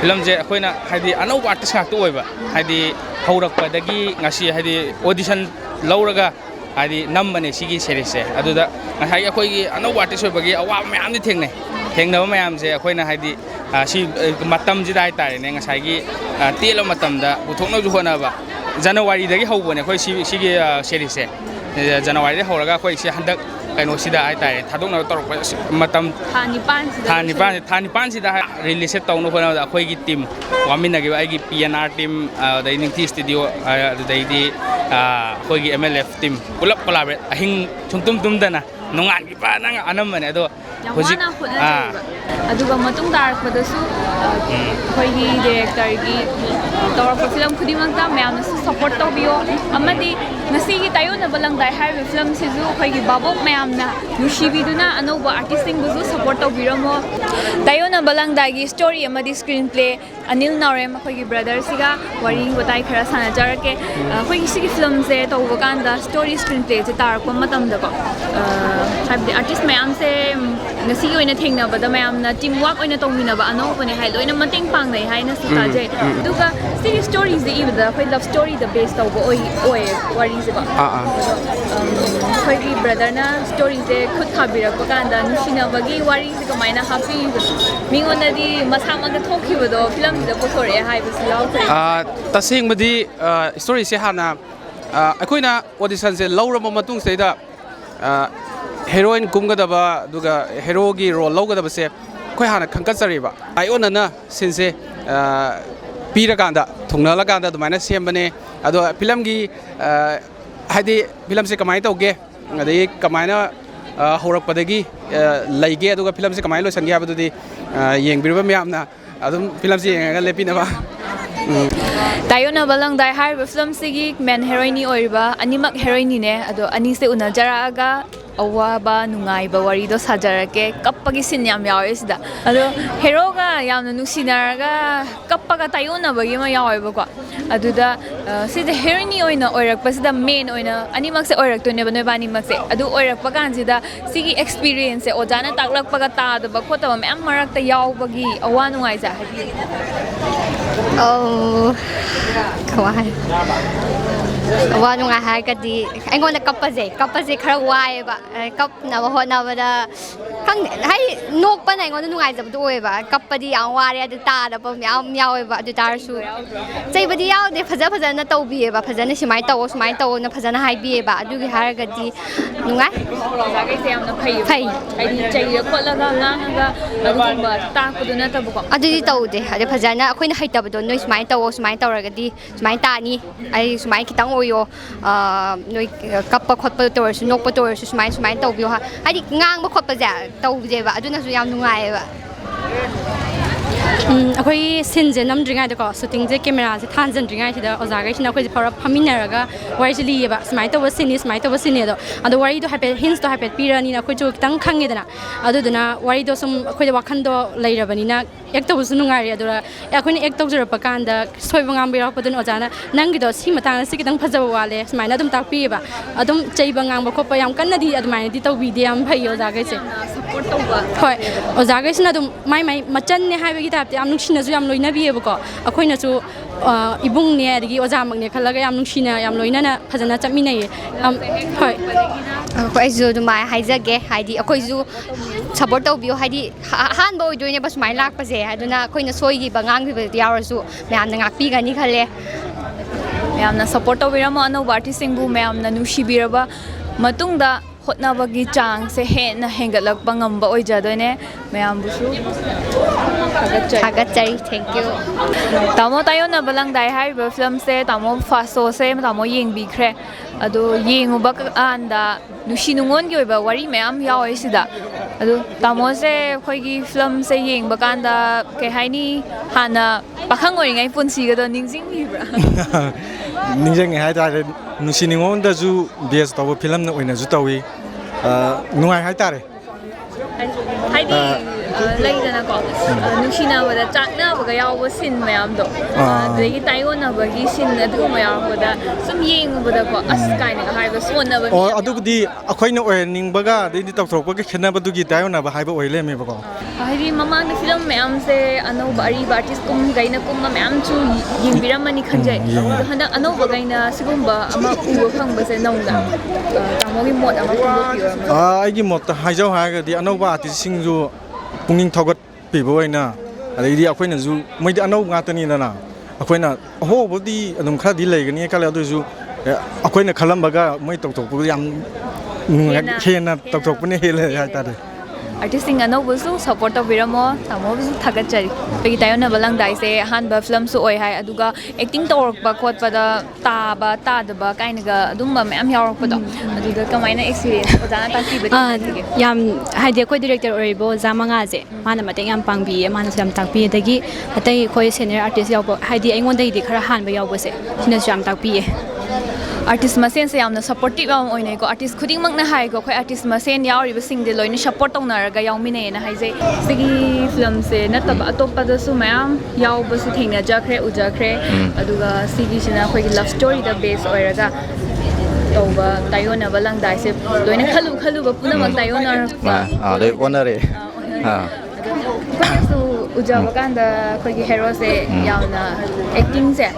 ꯐꯤꯂꯝꯁꯦ ꯑꯩꯈꯣꯏꯅ ꯍꯥꯏꯗꯤ ꯑꯅꯧꯕ ꯑꯥꯔꯇꯤꯁ ꯉꯥꯛꯇ ꯑꯣꯏꯕ ꯍꯥꯏꯗꯤ ꯍꯧꯔꯛꯄꯗꯒꯤ ꯉꯁꯤ ꯍꯥꯏꯗꯤ ꯑꯣꯗꯤꯁꯟ ꯂꯧꯔꯒ ꯍꯥꯏꯗꯤ ꯅꯝꯕꯅꯦ ꯁꯤꯒꯤ ꯁꯦꯔꯤꯁꯁꯦ ꯑꯗꯨꯗ ꯉꯁꯥꯏꯒꯤ ꯑꯩꯈꯣꯏꯒꯤ ꯑꯅꯧꯕ ꯑꯥꯔꯇꯤꯁ ꯑꯣꯏꯕꯒꯤ ꯑꯋꯥꯕ ꯃꯌꯥꯝꯗꯤ ꯊꯦꯡꯅꯕ ꯃꯌꯥꯝꯁꯦ ꯑꯩꯈꯣꯏꯅ ꯍꯥꯏꯗꯤ ꯁꯤ ꯃꯇꯝꯁꯤꯗ ꯍꯥꯏꯇꯥꯔꯦꯅꯦ ꯉꯁꯥꯏꯒꯤ ꯇꯦꯜꯂꯕ ꯃꯇꯝꯗ ꯄꯨꯊꯣꯛꯅꯕꯁꯨ ꯍꯣꯠꯅꯕ ꯖꯅꯋꯥꯔꯤꯗꯒꯤ ꯍꯧꯕꯅꯦ ꯑꯩꯈꯣꯏ ꯁꯤꯒꯤ ꯁꯦꯔꯤꯁꯁꯦ ꯖꯅꯋꯥꯔꯤꯗꯒꯤ ꯍꯧꯔꯒ ꯑꯩꯈꯣꯏ ꯁꯤ ꯍꯟꯗꯛ ꯀꯩꯅꯣꯁꯤꯗ ꯍꯥꯏꯇꯥꯔꯦ ꯊꯥꯗꯣꯛꯅꯕ ꯇꯧꯔꯛꯄ ꯃꯇꯝ ꯊꯥ ꯅꯤꯄꯥꯟꯁꯤꯗ ꯔꯤꯂꯤꯁꯁꯦ ꯇꯧꯅꯕ ꯍꯣꯠꯅꯕꯗ ꯑꯩꯈꯣꯏꯒꯤ ꯇꯤꯝ ꯋꯥꯃꯤꯟꯅꯈꯤꯕ ꯑꯩꯒꯤ PNR ꯇꯤꯝ ꯑꯗꯩ ꯅꯤꯡꯊꯤ ꯁ꯭ꯇꯨꯗꯤꯑꯣ ꯑꯗꯨꯗꯩꯗꯤ ꯑꯩꯈꯣꯏꯒꯤ MLF ꯇꯤꯝ ꯄꯨꯂꯞ ꯀꯣꯂꯥꯕꯔꯦꯠ ꯑꯍꯤꯡ ꯁꯨꯡꯇꯨꯝ ꯇꯨꯝꯗꯅ ꯅꯣꯡꯉꯥꯟꯈꯤꯕ ꯅꯪ ꯑꯅꯝꯕꯅꯦ ꯑꯗꯣ ꯍꯧꯖꯤꯛ ꯑꯗꯨꯒ ꯃꯇꯨꯡ ꯇꯥꯔꯛꯄꯗꯁꯨ ꯑꯩꯈꯣꯏꯒꯤ ꯗꯤꯔꯦꯛꯇꯔꯒꯤ ꯇꯧꯔꯛꯄ ꯐꯤꯂꯝ ꯈꯨꯗꯤꯡꯃꯛꯇ ꯃꯌꯥꯝꯅꯁꯨ ꯁꯞꯄꯣꯔꯠ ꯇꯧꯕꯤꯌꯣ ꯑꯃꯗꯤ ꯉꯁꯤꯒꯤ ꯇꯥꯏꯌꯣꯟꯅꯕ ꯂꯪꯗꯥꯏ ꯍꯥꯏꯔꯤꯕ ꯐꯤꯂꯝꯁꯤꯁꯨ ꯑꯩꯈꯣꯏꯒꯤ ꯕꯥꯕꯣꯛ ꯃꯌꯥꯝꯅ ꯅꯨꯡꯁꯤꯕꯤꯗꯨꯅ ꯑꯅꯧꯕ ꯑꯥꯔꯇꯤꯁꯁꯤꯡꯕꯨꯁꯨ ꯁꯞꯄꯣꯔꯠ ꯇꯧꯕꯤꯔꯝꯃꯣ ꯇꯥꯏꯌꯣꯟꯅꯕ ꯂꯪꯗꯥꯏꯒꯤ ꯁ꯭ꯇꯣꯔꯤ ꯑꯃꯗꯤ ꯁ꯭ꯀ꯭ꯔꯤꯟ ꯄ꯭ꯂꯦ ꯑꯅꯤꯜ ꯅꯥꯎꯔꯦꯝ ꯑꯩꯈꯣꯏꯒꯤ ꯕ꯭ꯔꯗꯔꯁꯤꯒ ꯋꯥꯔꯤ ꯋꯥꯇꯥꯏ ꯈꯔ ꯁꯥꯟꯅꯖꯔꯛꯀꯦ ꯑꯩꯈꯣꯏꯒꯤ ꯁꯤꯒꯤ ꯐꯤꯂꯝꯁꯦ ꯇꯧꯕ ꯀꯥꯟꯗ ꯁ꯭ꯇꯣꯔꯤ ꯁ꯭ꯀ꯭ꯔꯤꯟ ꯄ꯭ꯂꯦꯁꯦ ꯇꯥꯔꯛꯄ ꯃꯇꯝꯗꯀꯣ ꯍꯥꯏꯕꯗꯤ ꯑꯥꯔꯇꯤꯁ ꯃꯌꯥꯝꯁꯦ ꯉꯁꯤꯒꯤ ꯑꯣꯏꯅ ꯊꯦꯡꯅꯕꯗ ꯃꯌꯥꯝꯅ ꯇꯤꯝ ꯋꯥꯛ ꯑꯣꯏꯅ ꯇꯧꯃꯤꯟꯅꯕ ꯑꯅꯧꯕꯅꯦ ꯍꯥꯏ ꯂꯣꯏꯅ ꯃꯇꯦꯡ ꯄꯥꯡꯅꯩ ꯍꯥꯏꯅꯁꯨ ꯇꯥꯖꯩ ꯑꯗꯨꯒ ꯁꯤꯒꯤ ꯁ꯭ꯇꯣꯔꯤꯁꯦ ꯏꯕꯗ ꯑꯩꯈꯣꯏ ꯂꯞ ꯁ꯭ꯇꯣꯔꯤꯗ ꯕꯦꯁ ꯇꯧꯕ ꯑꯣꯏꯌꯦ ꯋꯥꯔꯤꯁꯦꯀꯣ ꯑꯩꯈꯣꯏꯒꯤ ꯕ꯭ꯔꯗꯔꯅ ꯁ꯭ꯇꯣꯔꯤꯁꯦ ꯈꯨꯠ ꯊꯥꯕꯤꯔꯛꯄ ꯀꯥꯟꯗ ꯅꯨꯡꯁꯤꯅꯕꯒꯤ ꯋꯥꯔꯤꯁꯦ ꯀꯃꯥꯏꯅ ꯍꯥꯞꯄꯤꯕꯅꯣ ꯃꯤꯉꯣꯟꯗꯗꯤ ꯃꯁꯥꯃꯛꯇ ꯊꯣꯛꯈꯤꯕꯗꯣ ꯐꯤꯂꯝꯁꯤꯗ ꯄꯨꯊꯣꯔꯛꯑꯦ ꯍꯥꯏꯕꯁꯨ ꯌꯥꯎꯈ꯭ꯔꯦ ꯇꯁꯦꯡꯕꯗꯤ ꯁ꯭ꯇꯣꯔꯤꯁꯦ ꯍꯥꯟꯅ ꯑꯩꯈꯣꯏꯅ ꯑꯣꯗꯤꯁꯟꯁꯦ ꯂꯧꯔꯕ ꯃꯇꯨꯡꯁꯤꯗꯩꯗ ꯍꯦꯔꯣꯏꯟ ꯀꯨꯝꯒꯗꯕ ꯑꯗꯨꯒ ꯍꯦꯔꯣꯒꯤ ꯔꯣꯜ ꯂꯧꯒꯗꯕꯁꯦ ꯑꯩꯈꯣꯏ ꯍꯥꯟꯅ ꯈꯟꯀꯠꯆꯔꯤꯕ ꯇꯥꯏꯑꯣꯟꯅꯅ ꯁꯤꯟꯁꯦ ꯄꯤꯔꯀꯥꯟꯗ ꯊꯨꯡꯅꯍꯜꯂꯀꯥꯟꯗ ꯑꯗꯨꯃꯥꯏꯅ ꯁꯦꯝꯕꯅꯦ ꯑꯗꯣ ꯐꯤꯂꯝꯒꯤ ꯍꯥꯏꯗꯤ ꯐꯤꯂꯝꯁꯦ ꯀꯃꯥꯏꯅ ꯇꯧꯒꯦ ꯑꯗꯒꯤ ꯀꯃꯥꯏꯅ ꯍꯧꯔꯛꯄꯗꯒꯤ ꯂꯩꯒꯦ ꯑꯗꯨꯒ ꯐꯤꯂꯝꯁꯦ ꯀꯃꯥꯏꯅ ꯂꯣꯏꯁꯟꯒꯦ ꯍꯥꯏꯕꯗꯨꯗꯤ ꯌꯦꯡꯕꯤꯔꯤꯕ ꯃꯌꯥꯝꯅ ꯑꯗꯨꯝ ꯐꯤꯂꯝꯁꯦ ꯌꯦꯡꯉꯒ ꯂꯦꯞꯄꯤꯅꯕ ꯇꯥꯏꯌꯣꯟꯅꯕ ꯂꯪꯗꯥꯏ ꯍꯥꯏꯔꯤꯕ ꯐꯤꯂꯝꯁꯤꯒꯤ ꯃꯦꯟ ꯍꯦꯔꯣꯏꯅꯤ ꯑꯣꯏꯔꯤꯕ ꯑꯅꯤꯃꯛ ꯍꯦꯔꯣꯏꯅꯤꯅꯦ ꯑꯗꯣ ꯑꯅꯤꯁꯦ ꯎꯅꯖꯔꯛꯑꯒ ꯑꯋꯥꯕ ꯅꯨꯡꯉꯥꯏꯕ ꯋꯥꯔꯤꯗꯣ ꯁꯥꯖꯔꯛꯀꯦ ꯀꯞꯄꯒꯤ ꯁꯤꯟ ꯌꯥꯝ ꯌꯥꯎꯋꯦ ꯁꯤꯗ ꯑꯗꯣ ꯍꯦꯔꯣꯒ ꯌꯥꯝꯅ ꯅꯨꯡꯁꯤꯅꯔꯒ ꯀꯞꯄꯒ ꯇꯥꯏꯌꯣꯟꯅꯕꯒꯤ ꯑꯃ ꯌꯥꯎꯋꯦꯕꯀോ ꯑꯗꯨꯗ ꯁꯤꯁꯦ ꯍꯦꯔꯣꯏꯅꯤ ꯑꯣꯏꯅ ꯑꯣꯏꯔꯛꯄꯁꯤꯗ ꯃꯦꯟ ꯑꯣꯏꯅ ꯑꯅꯤꯃꯛꯁꯦ ꯑꯣꯏꯔꯛꯇꯣꯏꯅꯦꯕ ꯅꯣꯏꯕꯥꯅꯤꯃꯛꯁꯦ ꯑꯗꯨ ꯑꯣꯏꯔꯛꯄ ꯀꯥꯟꯁꯤꯗ ꯁꯤꯒꯤ ꯑꯦꯛꯁꯄꯤꯔꯤꯌꯦꯟꯁꯁꯦ ꯑꯣꯖꯥꯅ ꯇꯥꯛꯂꯛꯄꯒ ꯇꯥꯗꯕ ꯈꯣꯠꯇꯕ ꯃꯌꯥꯝ ꯃꯔꯛꯇ ꯌꯥꯎꯕꯒꯤ ꯑꯋꯥ ꯅꯨꯡꯉꯥꯏꯖꯦ ꯍꯥꯏꯕꯤꯌꯨ ꯑꯋꯥ ꯅꯨꯡꯉꯥꯏ ꯍꯥꯏꯔꯒꯗꯤ ꯑꯩꯉꯣꯟꯗ ꯀꯞꯄꯁꯦ ꯈꯔ ꯋꯥꯏꯑꯦꯕ ꯀꯞꯅꯕ ꯍꯣꯠꯅꯕꯗ ꯍꯥꯏ ꯅꯣꯛꯄꯅ ꯑꯩꯉꯣꯟꯗ ꯅꯨꯡꯉꯥꯏꯖꯕꯗꯣ ꯑꯣꯏꯕ ꯀꯞꯄꯗꯤ ꯌꯥꯝ ꯋꯥꯔꯦ ꯑꯗꯨ ꯇꯥꯗꯕ ꯃꯌꯥꯝ ꯌꯥꯎꯋꯦꯕ ꯑꯗꯨ ꯇꯥꯔꯁꯨ ꯆꯩꯕꯗꯤ ꯌꯥꯎꯗꯦ ꯐꯖꯅ ꯇꯧꯕꯤꯌꯦꯕ ꯐꯖꯅ ꯁꯨꯃꯥꯏꯅ ꯇꯧꯑꯣꯅ ꯐꯖꯅ ꯍꯥꯏꯕꯤꯌꯦꯕ ꯑꯗꯨꯒꯤ ꯍꯥꯏꯔꯒꯗꯤ ꯅꯨꯡꯉꯥꯏ ꯑꯣꯖꯥꯈꯩꯁꯦ ꯌꯥꯝꯅ ꯐꯩ ꯍꯥꯏꯗꯤ ꯆꯩꯔ ꯈꯣꯠꯂꯒ ꯉꯥꯡꯉꯒ ꯑꯗꯨꯒꯨꯝꯕ ꯇꯥꯛꯄꯗꯨ ꯅꯠꯇꯕꯀꯣ ꯑꯗꯨꯗꯤ ꯇꯧꯗꯦ ꯑꯗꯩ ꯐꯖꯅ ꯑꯩꯈꯣꯏꯅ ꯍꯩꯇꯕꯗꯣ ꯅꯣꯏ ꯁꯨꯃꯥꯏꯅ ꯇꯧꯑꯣ ꯁꯨꯃꯥꯏꯅ ꯇꯧꯔꯒꯗꯤ ꯁꯨꯃꯥꯏꯅ ꯇꯥꯅꯤ ꯑꯩ ꯁꯨꯃꯥꯏꯅ ꯈꯤꯇꯪ ꯑꯣꯏꯌꯣ ꯅꯣꯏ ꯀꯞꯄ ꯈꯣꯠꯄ ꯇꯧꯔꯁꯨ ꯅꯣꯛꯄ ꯇꯧꯔꯁꯨ ꯁꯨꯃꯥꯏꯅ ꯇꯧꯕꯤꯌꯣ ꯍꯥꯏꯗꯤ ꯉꯥꯡꯕ ꯈꯣꯠꯄꯁꯦ ꯇꯧꯗꯦꯕ ꯑꯗꯨꯅꯁꯨ ꯌꯥꯝ ꯅꯨꯡꯉꯥꯏꯌꯦꯕ ꯑꯩꯈꯣꯏꯒꯤ ꯁꯤꯟꯁꯦ ꯅꯝꯗ꯭ꯔꯤꯉꯩꯗꯀꯣ ꯁꯨꯇꯤꯡꯁꯦ ꯀꯦꯃꯦꯔꯥꯁꯦ ꯊꯥꯟꯖꯟꯗ꯭ꯔꯤꯉꯩꯁꯤꯗ ꯑꯣꯖꯥꯈꯩꯁꯤꯅ ꯑꯩꯈꯣꯏꯁꯦ ꯐꯝꯃꯤꯟꯅꯔꯒ ꯋꯥꯔꯤꯁꯦ ꯂꯤꯌꯦꯕ ꯁꯨꯃꯥꯏꯅ ꯇꯧꯕ ꯁꯤꯟꯅꯤ ꯁꯨꯃꯥꯏꯅ ꯇꯧꯕ ꯁꯤꯟꯅꯤ ꯑꯗꯣ ꯋꯥꯔꯤꯗꯣ ꯍꯥꯏꯐꯦꯠ ꯍꯤꯟꯁꯇꯣ ꯍꯥꯏꯐꯦꯠ ꯄꯤꯔꯅꯤꯅ ꯑꯩꯈꯣꯏꯁꯨ ꯈꯤꯇꯪ ꯈꯪꯉꯦꯗꯅ ꯑꯗꯨꯗꯨꯅ ꯋꯥꯔꯤꯗꯣ ꯁꯨꯝ ꯑꯩꯈꯣꯏꯗ ꯋꯥꯈꯟꯗꯣ ꯂꯩꯔꯕꯅꯤನ ꯑꯦꯛ ꯇꯧꯕꯁꯨ ꯅꯨꯡꯉꯥꯏꯔꯦ ꯑꯗꯨꯒ ꯑꯩꯈꯣꯏꯅ ꯑꯦꯛ ꯇꯧꯖꯔꯛꯄ ꯀꯥꯟꯗ ꯁꯣꯏꯕ ꯉꯥꯡꯕ ꯌꯥꯎꯔꯛꯄꯗꯨꯅ ꯑꯣꯖꯥꯅ ꯅꯪꯒꯤꯗꯣ ꯁꯤ ꯃꯇꯥꯡꯗ ꯁꯤ ꯈꯤꯇꯪ ꯐꯖꯕ ꯋꯥꯠꯂꯦ ꯁꯨꯃꯥꯏꯅ ꯑꯗꯨꯝ ꯇꯥꯛꯄꯤꯌꯦꯕ ꯑꯗꯨꯝ ꯆꯩꯕ ꯉꯥꯡꯕ ꯈꯣꯠꯄ ꯌꯥꯝ ꯀꯟꯅꯗꯤ ꯑꯗꯨꯃꯥꯏꯅꯗꯤ ꯇꯧꯕꯤꯗꯦ ꯌꯥꯝ ꯐꯩ ꯑꯣꯖꯥꯈꯩꯁꯦ ꯁꯞꯄꯣꯔꯠ ꯇꯧꯕ ꯍꯣꯏ ꯑꯣꯖꯥꯈꯩꯁꯤꯅ ꯑꯗꯨꯝ ꯃꯥꯏ ꯃꯆꯟꯅꯦ ꯍꯥꯏꯕꯒꯤ ꯇꯥꯏꯞꯇ ꯌꯥꯝ ꯅꯨꯡꯁꯤꯅꯁꯨ ꯌꯥꯝ ꯂꯣꯏꯅꯕꯤꯌꯦꯕꯀꯣ ꯑꯩꯈꯣꯏꯅꯁꯨ ꯏꯕꯨꯡꯅꯦ ꯑꯗꯒꯤ ꯑꯣꯖꯥꯃꯛꯅꯦ ꯈꯜꯂꯒ ꯌꯥꯝ ꯅꯨꯡꯁꯤꯅ ꯌꯥꯝ ꯂꯣꯏꯅꯅ ꯐꯖꯅ ꯆꯠꯃꯤꯟꯅꯩꯌꯦ ꯍꯣꯏ ꯑꯩꯈꯣꯏꯁꯨ ꯑꯗꯨꯃꯥꯏꯅ ꯍꯥꯏꯖꯒꯦ ꯍꯥꯏꯗꯤ ꯑꯩꯈꯣꯏꯁꯨ ꯁꯞꯄꯣꯔꯠ ꯇꯧꯕꯤꯌꯨ ꯍꯥꯏꯗꯤ ꯑꯍꯥꯟꯕ ꯑꯣꯏꯗꯣꯏꯅꯦꯕ ꯁꯨꯃꯥꯏꯅ ꯂꯥꯛꯄꯁꯦ ꯑꯗꯨꯅ ꯑꯩꯈꯣꯏꯅ ꯁꯣꯏꯈꯤꯕ ꯉꯥꯡꯈꯤꯕꯗꯤ ꯌꯥꯎꯔꯁꯨ ꯃꯌꯥꯝꯅ ꯉꯥꯛꯄꯤꯒꯅꯤ ꯈꯜꯂꯦ ꯃꯌꯥꯝꯅ ꯁꯞꯄꯣꯔꯠ ꯇꯧꯕꯤꯔꯝꯃꯣ ꯑꯅꯧꯕ ꯑꯥꯔꯇꯤꯁꯁꯤꯡꯕꯨ ꯃꯌꯥꯝꯅ ꯅꯨꯡꯁꯤꯕꯤꯔꯕ ꯃꯇꯨꯡꯗ ꯍꯣꯠꯅꯕꯒꯤ ꯆꯥꯡꯁꯦ ꯍꯦꯟꯅ ꯍꯦꯟꯒꯠꯂꯛꯄ ꯉꯝꯕ ꯑꯣꯏꯖꯗꯣꯏꯅꯦ ꯃꯌꯥꯝꯕꯨꯁꯨ ꯊꯥꯒꯠꯆꯔꯤ ꯊꯦꯡꯛ ꯌꯨ ꯇꯥꯃꯣ ꯇꯥꯏꯌꯣꯟꯅꯕ ꯂꯪꯗꯥꯏ ꯍꯥꯏꯔꯤꯕ ꯐꯤꯂꯝꯁꯦ ꯇꯥꯃꯣ ꯐꯥꯔꯁ ꯁꯣꯁꯦ ꯇꯥꯃꯣ ꯌꯦꯡꯕꯤꯈ꯭ꯔꯦ ꯑꯗꯣ ꯌꯦꯡꯉꯨꯕ ꯀꯥꯟꯗ ꯅꯨꯡꯁꯤ ꯅꯨꯡꯉꯣꯟꯒꯤ ꯑꯣꯏꯕ ꯋꯥꯔꯤ ꯃꯌꯥꯝ ꯌꯥꯎꯋꯦ ꯁꯤꯗ ꯑꯗꯣ ꯇꯥꯃꯣꯁꯦ ꯑꯩꯈꯣꯏꯒꯤ ꯐꯤꯂꯝꯁꯦ ꯌꯦꯡꯕ ꯀꯥꯟꯗ ꯀꯩ ꯍꯥꯏꯅꯤ ꯍꯥꯟꯅ ꯄꯥꯈꯪ ꯑꯣꯏꯔꯤꯉꯩ ꯄꯨꯟꯁꯤꯒꯗꯣ ꯅꯤꯡꯁꯤꯡꯕꯤꯕ꯭ꯔꯥ ꯅꯤꯡꯁꯤꯡꯉꯦ ꯍꯥꯏꯇꯥꯔꯦ ꯅꯨꯡꯁꯤ ꯅꯨꯡꯉꯣꯟꯗꯁꯨ ꯕꯦꯁ ꯇꯧꯕ ꯐꯤꯂꯝꯅ ꯑꯣꯏꯅꯁꯨ ꯇꯧꯏ ꯅꯨꯡꯉꯥꯏ ꯍꯥꯏꯇꯥꯔꯦ ꯍꯥꯏꯗꯤ ꯂꯩꯗꯅꯀꯣ ꯅꯨꯡꯁꯤꯅꯕꯗ ꯆꯥꯛꯅꯕꯒ ꯌꯥꯎꯕ ꯁꯤꯟ ꯃꯌꯥꯝꯗꯣ ꯑꯗꯒꯤ ꯇꯥꯏꯌꯣꯟꯅꯕꯒꯤ ꯁꯤꯟ ꯑꯗꯨꯒꯨꯝꯕ ꯌꯥꯎꯔꯛꯄꯗ ꯁꯨꯝ ꯌꯦꯡꯉꯨꯕꯗꯀꯣ ꯑꯁ ꯀꯥꯏꯅꯒ ꯍꯥꯏꯕ ꯁꯣꯟꯅꯕ ꯑꯗꯨꯕꯨꯗꯤ ꯑꯩꯈꯣꯏꯅ ꯑꯣꯏꯍꯟꯅꯤꯡꯕꯒ ꯑꯗꯩꯗꯤ ꯇꯧꯊꯣꯔꯛꯄꯒꯤ ꯈꯦꯠꯅꯕꯗꯨꯒꯤ ꯇꯥꯏꯌꯣꯟꯅꯕ ꯍꯥꯏꯕ ꯑꯣꯏ ꯂꯩꯔꯝꯃꯦꯕꯀꯣ ꯍꯥꯏꯗꯤ ꯃꯃꯥꯡꯗ ꯐꯤꯂꯝ ꯃꯌꯥꯝꯁꯦ ꯑꯅꯧꯕ ꯑꯔꯤꯕ ꯑꯥꯔꯇꯤꯁ ꯀꯨꯝꯒꯩꯅ ꯀꯨꯝꯕ ꯃꯌꯥꯝꯁꯨ ꯌꯦꯡꯕꯤꯔꯝꯃꯅꯤ ꯈꯟꯖꯩ ꯑꯗꯣ ꯍꯟꯗꯛ ꯑꯅꯧꯕꯒꯩꯅ ꯁꯤꯒꯨꯝꯕ ꯑꯃ ꯎꯕ ꯐꯪꯕꯁꯦ ꯅꯧꯅ ꯇꯥꯃꯣꯒꯤ ꯃꯣꯠ ꯑꯃ ꯐꯣꯡꯗꯣꯛꯄꯤꯌꯨ ꯑꯩꯒꯤ ꯃꯣꯠꯇ ꯍꯥꯏꯖꯧ ꯍꯥꯏꯔꯒꯗꯤ ꯑꯅꯧꯕ ꯑꯥꯔꯇꯤꯁꯁꯤꯡꯁꯨ ꯄꯨꯛꯅꯤꯡ ꯊꯧꯒꯠꯄꯤꯕ ꯑꯣꯏꯅ ꯑꯗꯩꯗꯤ ꯑꯩꯈꯣꯏꯅꯁꯨ ꯃꯣꯏꯗꯤ ꯑꯅꯧꯕ ꯉꯥꯛꯇꯅꯤꯗꯅ ꯑꯩꯈꯣꯏꯅ ꯑꯍꯣꯡꯕꯗꯤ ꯑꯗꯨꯝ ꯈꯔꯗꯤ ꯂꯩꯒꯅꯤ ꯈꯜꯂꯦ ꯑꯗꯨꯑꯣꯏꯁꯨ ꯑꯩꯈꯣꯏꯅ ꯈꯜꯂꯝꯕꯒ ꯃꯣꯏ ꯇꯧꯊꯣꯛꯄꯒ ꯌꯥꯝ ꯍꯦꯟꯅ ꯇꯧꯊꯣꯛꯄꯅ ꯍꯦꯜꯂꯦ ꯍꯥꯏꯇꯥꯔꯦ ꯑꯥꯔꯇꯤꯁꯁꯤꯡ ꯑꯅꯧꯕꯁꯨ ꯁꯞꯄꯣꯔꯠ ꯇꯧꯕꯤꯔꯝꯃꯣ ꯇꯥꯃꯣꯕꯨꯁꯨ ꯊꯥꯒꯠꯆꯔꯤ ꯑꯩꯈꯣꯏꯒꯤ ꯇꯥꯏꯌꯣꯟꯅꯕ ꯂꯪꯗꯥꯏꯁꯦ ꯑꯍꯥꯟꯕ ꯐꯤꯂꯝꯁꯨ ꯑꯣꯏ ꯍꯥꯏ ꯑꯗꯨꯒ ꯑꯦꯛꯇꯤꯡ ꯇꯧꯔꯛꯄ ꯈꯣꯠꯄꯗ ꯇꯥꯕ ꯇꯥꯗꯕ ꯀꯥꯏꯅꯒ ꯑꯗꯨꯝꯕ ꯃꯌꯥꯝ ꯌꯥꯎꯔꯛꯄꯗꯣ ꯑꯗꯨꯗ ꯀꯃꯥꯏꯅ ꯑꯦꯛꯁꯄꯤꯔꯤꯌꯦꯟꯁ ꯑꯣꯖꯥꯅ ꯇꯥꯛꯄꯤꯕꯗꯤ ꯌꯥꯝ ꯍꯥꯏꯗꯤ ꯑꯩꯈꯣꯏ ꯗꯤꯔꯦꯛꯇꯔ ꯑꯣꯏꯔꯤꯕ ꯑꯣꯖꯥ ꯃꯉꯥꯁꯦ ꯃꯥꯅ ꯃꯇꯦꯡ ꯌꯥꯝ ꯄꯥꯡꯕꯤꯌꯦ ꯃꯥꯅꯁꯨ ꯌꯥꯝ ꯇꯥꯛꯄꯤꯌꯦ ꯑꯗꯒꯤ ꯑꯇꯩ ꯑꯩꯈꯣꯏ ꯁꯦꯅꯤꯌꯔ ꯑꯥꯔꯇꯤꯁ ꯌꯥꯎꯕ ꯍꯥꯏꯗꯤ ꯑꯩꯉꯣꯟꯗꯒꯤꯗꯤ ꯈꯔ ꯍꯥꯟꯕ ꯌꯥꯎꯕꯁꯦ ꯁꯤꯅꯁꯨ ꯌꯥꯝ ꯇꯥꯛꯄꯤꯌꯦ ꯑꯥꯔꯇꯤꯁ ꯃꯁꯦꯟꯁꯦ ꯌꯥꯝꯅ ꯁꯞꯄꯣꯔꯇꯤꯞ ꯌꯥꯝ ꯑꯣꯏꯅꯩꯀꯣ ꯑꯥꯔꯇꯤꯁ ꯈꯨꯗꯤꯡꯃꯛꯅ ꯍꯥꯏꯀꯣ ꯑꯩꯈꯣꯏ ꯑꯥꯔꯇꯤꯁ ꯃꯁꯦꯟ ꯌꯥꯎꯔꯤꯕꯁꯤꯡꯁꯦ ꯂꯣꯏꯅ ꯁꯞꯄꯣꯔꯠ ꯇꯧꯅꯔꯒ ꯌꯥꯎꯃꯤꯟꯅꯩꯌꯦꯅ ꯍꯥꯏꯖꯩ ꯁꯤꯒꯤ ꯐꯤꯂꯝꯁꯦ ꯅꯠꯇꯕ ꯑꯇꯣꯞꯄꯗꯁꯨ ꯃꯌꯥꯝ ꯌꯥꯎꯕꯁꯨ ꯊꯦꯡꯅꯖꯈ꯭ꯔꯦ ꯎꯖꯈ꯭ꯔꯦ ꯑꯗꯨꯒ ꯁꯤꯒꯤꯁꯤꯅ ꯑꯩꯈꯣꯏꯒꯤ ꯂꯞ ꯁ꯭ꯇꯣꯔꯤꯗ ꯕꯦꯁ ꯑꯣꯏꯔꯒ ꯇꯧꯕ ꯇꯥꯏꯌꯣꯟꯅꯕ ꯂꯪꯗꯥꯏꯁꯦ ꯂꯣꯏꯅ ꯈꯜꯂꯨꯕ ꯄꯨꯝꯅꯃꯛ ꯇꯥꯏꯌꯣꯟꯅꯔꯛꯄ ꯂꯣꯏ ꯑꯣꯟꯅꯔꯦ ꯑꯩꯈꯣꯏꯅꯁꯨ ꯎꯖꯕ ꯀꯥꯟꯗ ꯑꯩꯈꯣꯏꯒꯤ ꯍꯦꯔꯣꯁꯦ ꯌꯥꯝꯅ ꯑꯦꯛꯇꯤꯡꯁꯦ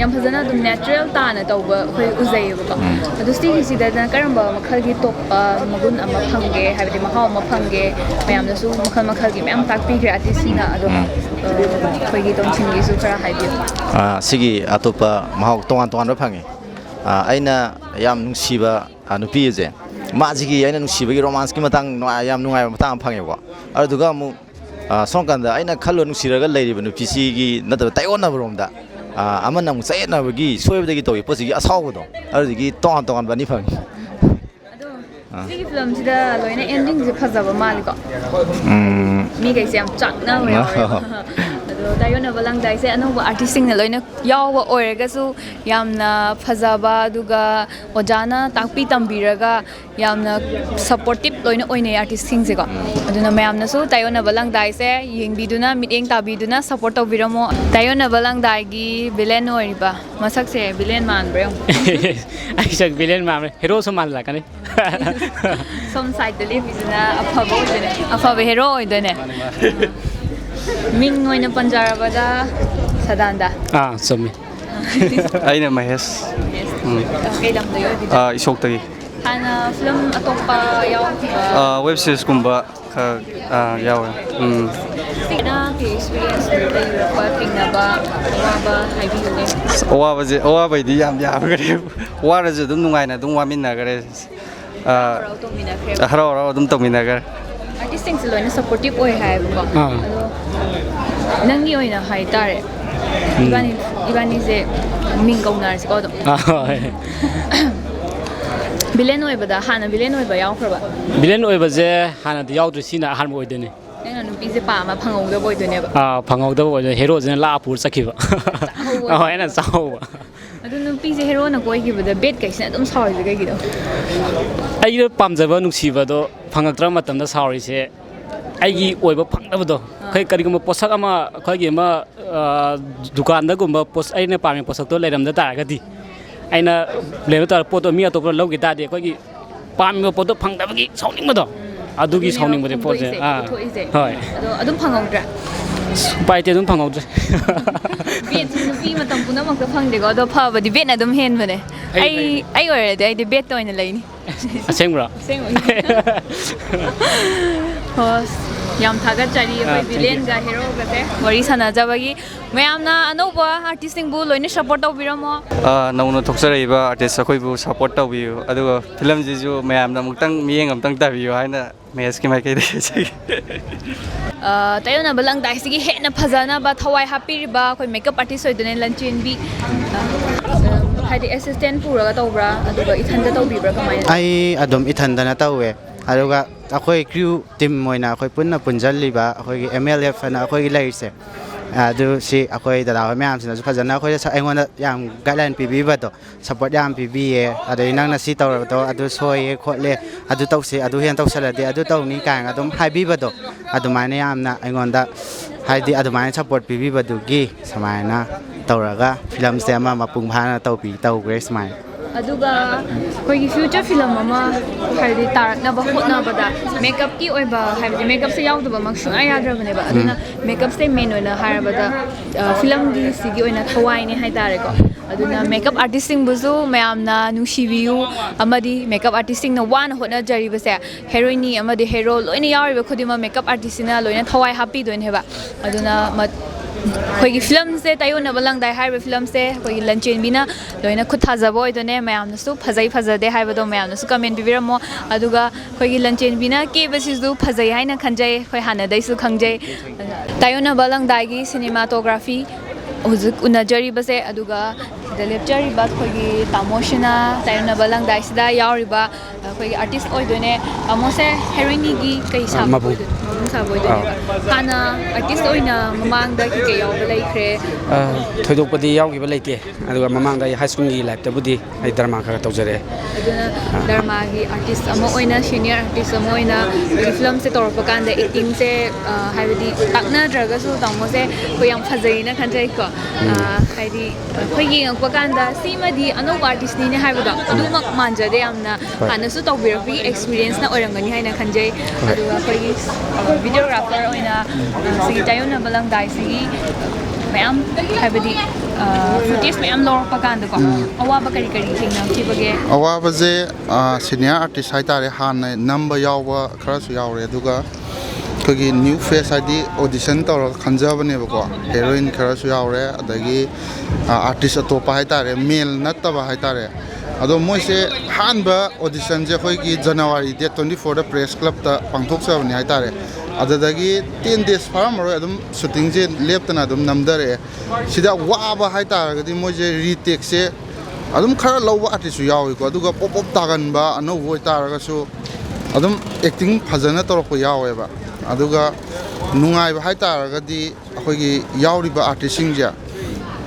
ꯌꯥꯝ ꯐꯖꯅ ꯑꯗꯨꯝ ꯅꯦꯆꯔꯦꯜ ꯇꯥꯅ ꯇꯧꯕ ꯑꯩꯈꯣꯏ ꯎꯖꯩꯌꯦꯕꯀꯣ ꯑꯗꯣ ꯁꯤꯒꯤꯁꯤꯗꯅ ꯀꯔꯝꯕ ꯃꯈꯜꯒꯤ ꯇꯣꯞꯄ ꯃꯒꯨꯟ ꯑꯃ ꯐꯪꯒꯦ ꯍꯥꯏꯕꯗꯤ ꯃꯍꯥꯎ ꯑꯃ ꯐꯪꯒꯦ ꯃꯌꯥꯝꯅꯁꯨ ꯃꯈꯜ ꯃꯈꯜꯒꯤ ꯃꯌꯥꯝ ꯇꯥꯛꯄꯤꯈ꯭ꯔꯦ ꯑꯥꯔꯇꯤꯁꯁꯤꯡꯅ ꯑꯗꯣ ꯑꯩꯈꯣꯏꯒꯤ ꯇꯣꯝꯊꯤꯜꯒꯤꯁꯨ ꯈꯔ ꯍꯥꯏꯕꯤꯌꯨ ꯁꯤꯒꯤ ꯑꯇꯣꯞꯄ ꯃꯍꯥꯎ ꯇꯣꯉꯥꯟ ꯇꯣꯉꯥꯟꯕ ꯐꯪꯉꯦ ꯑꯩꯅ ꯌꯥꯝ ꯅꯨꯡꯁꯤꯕ ꯅꯨꯄꯤ ꯑꯁꯦ ꯃꯥꯁꯤꯒꯤ ꯑꯩꯅ ꯅꯨꯡꯁꯤꯕꯒꯤ ꯔꯣꯃꯥꯟꯁꯀꯤ ꯃꯇꯥꯡ ꯌꯥꯝ ꯅꯨꯡꯉꯥꯏꯕ ꯃꯇꯥꯡ ꯑꯃ ꯐꯪꯉꯦꯕꯀꯣ ꯑꯗꯨꯗꯨꯒ ꯑꯃꯨꯛ ꯁꯣꯝ ꯀꯥꯟꯗ ꯑꯩꯅ ꯈꯜꯂꯨ ꯅꯨꯡꯁꯤꯔꯒ ꯂꯩꯔꯤꯕ ꯅꯨꯄꯤꯁꯤꯒꯤ ꯅꯠꯇꯕ ꯇꯥꯏꯌꯣꯟꯅꯕꯔꯣꯝꯗ ꯑꯃꯅ ꯑꯃꯨꯛ ꯆꯌꯦꯠꯅꯕꯒꯤ ꯁꯣꯏꯕꯗꯒꯤ ꯇꯧꯋꯤ ꯄꯣꯠꯁꯤꯒꯤ ꯑꯁꯥꯎꯕꯗꯣ ꯑꯗꯨꯗꯒꯤ ꯇꯣꯉꯥꯟ ꯇꯣꯉꯥꯟꯕ ꯑꯅꯤ ꯐꯪꯉꯤ ꯁꯤꯒꯤ ꯐꯤꯂꯝꯁꯤꯗ ꯂꯣꯏꯅ ꯑꯦꯟꯗꯤꯡꯁꯦ ꯐꯖꯕ ꯃꯥꯜꯂꯤꯀꯣ ꯃꯤꯈꯩꯁꯦ ꯌꯥꯝ ꯆꯥꯛꯅꯕ ꯌꯥꯎꯋꯦ ꯑꯗꯣ ꯇꯥꯏꯌꯣꯟꯅꯕ ꯂꯪꯗꯥꯏꯁꯦ ꯑꯅꯧꯕ ꯑꯥꯔꯇꯤꯁꯁꯤꯡꯅ ꯂꯣꯏꯅ ꯌꯥꯎꯕ ꯑꯣꯏꯔꯒꯁꯨ ꯌꯥꯝꯅ ꯐꯖꯕ ꯑꯗꯨꯒ ꯑꯣꯖꯥꯅ ꯇꯥꯛꯄꯤ ꯇꯝꯕꯤꯔꯒ ꯌꯥꯝꯅ ꯁꯞꯄꯣꯔꯇꯤꯞ ꯂꯣꯏꯅ ꯑꯣꯏꯅꯩ ꯑꯥꯔꯇꯤꯁꯁꯤꯡꯁꯦꯀꯣ ꯑꯗꯨꯅ ꯃꯌꯥꯝꯅꯁꯨ ꯇꯥꯏꯌꯣꯟꯅꯕ ꯂꯪꯗꯥꯏꯁꯦ ꯌꯦꯡꯕꯤꯗꯨꯅ ꯃꯤꯠꯌꯦꯡ ꯇꯥꯕꯤꯗꯨꯅ ꯁꯞꯄꯣꯔꯠ ꯇꯧꯕꯤꯔꯝꯃꯣ ꯇꯥꯏꯌꯣꯟꯅꯕ ꯂꯪꯗꯥꯏꯒꯤ ꯚꯤꯂꯦꯟ ꯑꯣꯏꯔꯤꯕ ꯃꯁꯛꯁꯦ ꯚꯤꯂꯦꯟ ꯃꯥꯟꯕ꯭ꯔꯥ ꯌꯦꯡꯉꯨ ꯑꯩꯁꯛ ꯚꯤꯂꯦꯟ ꯃꯥꯟꯕ꯭ꯔꯦ ꯍꯦꯔꯣꯁꯨ ꯃꯥꯟꯂꯛꯀꯅꯤ ꯁꯣꯝ ꯁꯥꯏꯗ ꯂꯦꯞꯄꯤꯁꯤꯅ ꯑꯐꯕ ꯑꯣꯏꯗꯣꯏꯅꯦ ꯑꯐꯕ ꯍꯦꯔꯣ ꯑꯣꯏꯗꯣꯏꯅꯦ ꯃꯤꯡ ꯑꯣꯏꯅ ꯄꯟꯖꯔꯕꯗ ꯁꯗꯥꯟꯗ ꯆꯨꯝꯃꯤ ꯑꯩꯅ ꯃꯍꯦꯁ ꯀꯩ ꯂꯝꯗꯒꯤ ꯑꯣꯏꯕꯤꯗꯣꯏꯅꯣ ꯏꯁꯣꯛꯇꯒꯤ ꯍꯥꯟꯅ ꯐꯤꯂꯝ ꯑꯇꯣꯞꯄ ꯌꯥꯎꯈꯤꯕ web ꯁꯤꯔꯤꯁꯀꯨꯝꯕ khá giàu Sina cái experience của đây là qua kinh là ba hay ví dụ này. Oa vậy đi làm giàu cái đấy. Oa là gì đúng ngày này đúng qua mình là cái đấy. Haro đúng tụi mình là cái. Artist sinh rồi nó supportive ôi hay không? Nang nhiều là hay ta đấy. Ibani sẽ mình công nào sẽ có được. Bilen ôi bữa đó Hana bilen ôi bữa yao không? Bilen ôi bữa giờ Hana thì yao rồi xin là Han ôi đấy này. Nên là nó bị pa mà phăng ông đó bôi đấy nè. Phăng ông đó bôi đấy hero dân la apur sắc kịp. Em là sao? Nó bị hero nó coi kịp bữa bet cái gì nó sao rồi cái gì đó. Ai đó pam giờ vẫn nuôi vào đó phăng cái mà tầm đó sao rồi sẽ. Ai cái ôi bữa phăng đó đó. Cái cái mà posak ama cái gì mà dukaan đó cũng mà post ai này pam posak đó lại làm đó ta cái gì. Ai na lấy đó photo mi atau lâu cái ta đi cái gì pam mà photo phăng đó cái sao nín mà đó. Adugi sounding with the pose. Hi. Adum phangong dra. Pai te adum phangong dra. Bet nupi matam puna mak phang de go do pha ba di bet na dum hen bane. Ai ore de di bet to ina lai ni. Aseng bra. Aseng oi. Hos yam thaga chari oi villain ga hero ga te wari sana jabagi mayam na anoba artist sing bu loine support to biramo. Nauna thoksari ba artist akoi bu support to biu. Aduga film ji ju mayam na muktang miyeng amtang ta biu haina MEHESH ki mai kai de chi. Taiyonnaba Langdai sigi hena phajana ba thawai happy ba koi makeup artist oidone LANCHENBI hadi assistant pura ga tawbra aduga ithanda tawbibra kamai ai adom ithanda na tawwe aduga akhoi crew team moina akhoi punna punjalli ba akhoi gi MLF na akhoi gi laise adu si akhoi dada ho myam sina phajana akhoi sa aingona yam guideline pibi ba to support yam pibi ye adai nang na si tawra to adu soi khotle adu tawse adu hen tawsala de adu tawni kan adum haibi ba to adumane yamna aingonda haidi adumane support pibi ba du gi samaina tawraga film se ama mapung phana tawpi taw grace mai aduga koi gi future film ama haidi tarakna ba hotna ba da makeup ki oi ba haidi makeup se yaw ba mak shung aya dra bane ba aduna makeup se main oina har ba da film gi sigi oina thawai ne hai tare ko aduna makeup artist sing buzu mayam na nungsibiu amadi makeup artist sing na wan hotna jari ba se heroine amadi hero loina yawi ba khudima makeup artist na loina thawai happy doin heba aduna khoi film se Taiyonnaba Langdai haiba film se khoi LANCHENBI na loina khut thajabo idone mayam na su phajai phajade haiba do mayam na su comment bibiramo aduga khoi LANCHENBI na ke basisu phajai haina khanjai khoi hana dai su khangjai Taiyonnaba Langdai gi cinematography hujik unajari base aduga the lecture ba khoi tamoshina Taiyonnaba Langdai sida yauri ba khoi artist oidone amose heroine gi kai sa Hana artist oina mamang da ki ke yaw lai khre thoidok padi yaw gi balai te aduga mamang da high school gi life ta budi ai drama kha tawjare aduna drama gi artist amo oina senior artist amo oina film se tor pakan da acting se haidi takna draga su tamo se ko yam phajai na khanjai ko haidi khoi gi ngak pakan da sima di ano artist ni ne haibada adumak manjade amna hana su tawbirbi experience na orangani haina khanjai aduga khoi gi videographer oina sigi Taiyonnaba Langdai sigi mayam habidi footage mayam lor pakan da ko awaba kari kari thingna chibage awaba je senior artist hai tare han number yawa khara su yawre aduga kogi new face id audition tor khanjabane ba ko heroine khara su yawre adagi artist atopa hai tare male nattaba hai tare ado moise hanba audition je khoi gi January date 24 da press club ta pangthok sabani hai tare adadagi 10 days farmaro adum shooting je leptana adum namdare sida waba hai tare gadi moje retake se adum khara lawwa artist su yawi ko aduga pop pop tagan ba ano voi taraga su adum acting phajana torko yawe ba aduga nungai ba hai taraga di akhoi gi yawri ba artist sing ja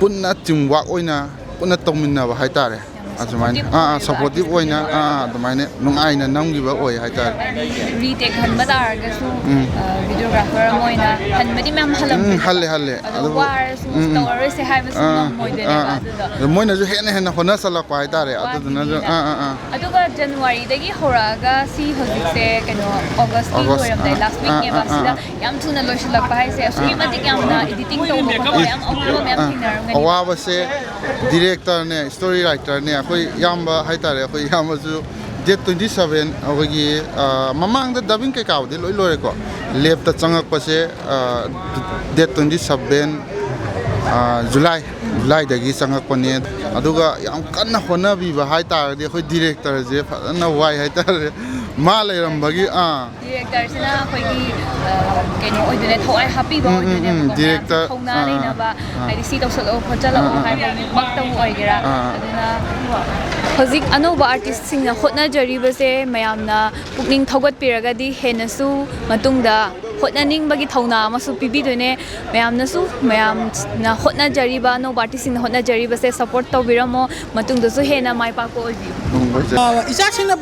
punna teamwork oina punna tongminna ba hai tare adumai supportive oina adumai ne nungai na namgi ba oi hai tare retake hanba taraga su videographer moina hanbadi mam halam halle adu war su story se hai ba su moide ne moina ju hena hona sala ko hai tare aduna aduga January dagi horaga si hojik se keno August ki horam dai last week ne ba sida yam thuna loisilak ba hai se asui matik yamna editing to ko yam opro yam thinar ngani awa se director ne story writer ne koi yamba hai tare koi yamba ju date 27 ꯑꯩꯈꯣꯏꯒꯤ ꯃꯃꯥꯡꯗ ꯗꯕꯤꯡ ꯀꯩꯀꯥꯕꯨꯗꯤ ꯂꯣꯏ ꯂꯣꯏꯔꯦꯀꯣ ꯂꯦꯞꯇ ꯆꯪꯉꯛꯄꯁꯦ date 27 ꯖꯨꯂꯥꯏꯗꯒꯤ ꯆꯪꯉꯛꯄꯅꯦ ꯑꯗꯨꯒ ꯌꯥꯝ ꯀꯟꯅ ꯍꯣꯠꯅꯕꯤꯕ ꯍꯥꯏꯇꯥꯔꯒꯗꯤ ꯑꯩꯈꯣꯏ ꯗꯤꯔꯦꯛꯇꯔꯁꯦ ꯐꯖꯅ ꯋꯥꯏ ꯍꯥꯏꯇꯥꯔꯦ ꯃꯥ ꯂꯩꯔꯝꯕꯒꯤ ꯗꯤꯔꯦꯛꯇꯔꯁꯤꯅ ꯑꯩꯈꯣꯏꯒꯤ ꯀꯩꯅꯣ ꯑꯣꯏꯗꯣꯏꯅꯦ ꯊꯋꯥꯏ ꯍꯥꯞꯄꯤꯕ ꯑꯣꯏꯗꯣꯏꯅꯦꯕꯀꯣ ꯗꯤꯔꯦꯛꯇꯔ ꯊꯧꯅꯥ ꯂꯩꯅꯕ ꯍꯥꯏꯗꯤ ꯁꯤ ꯇꯧꯁꯜꯂꯛꯑꯣ ꯈꯣꯠꯆꯜꯂꯛꯑꯣ ꯍꯥꯏꯕꯃꯛꯇꯕꯨ ꯑꯣꯏꯒꯦꯔꯥ ꯑꯗꯨꯅ ꯍꯧꯖꯤꯛ ꯑꯅꯧꯕ ꯑꯥꯔꯇꯤꯁꯁꯤꯡꯅ ꯍꯣꯠꯅꯖꯔꯤꯕꯁꯦ ꯃꯌꯥꯝꯅ ꯄꯨꯛꯅꯤꯡ ꯊꯧꯒꯠꯄꯤꯔꯒꯗꯤ ꯍꯦꯟꯅꯁꯨ ꯃꯇꯨꯡꯗ ꯍꯣꯠꯅꯅꯤꯡꯕꯒꯤ ꯊꯧꯅꯥ ꯑꯃꯁꯨ ꯄꯤꯕꯤꯗꯣꯏꯅꯦ ꯃꯌꯥꯝꯅꯁꯨ ꯃꯌꯥꯝꯅ ꯍꯣꯠꯅꯖꯔꯤꯕ ꯑꯅꯧꯕ ꯑꯥꯔꯇꯤꯁꯁꯤꯡꯅ ꯍꯣꯠꯅꯖꯔꯤꯕꯁꯦ ꯁꯄꯣꯔꯠ ꯇꯧꯕꯤꯔꯝꯃꯣ ꯃꯇꯨꯡꯗꯁꯨ ꯍꯦꯟꯅ ꯃꯥꯏ ꯄꯥꯛꯄ ꯑꯣꯏꯕꯤꯌꯨ ꯏꯆꯥꯁꯤꯡꯅ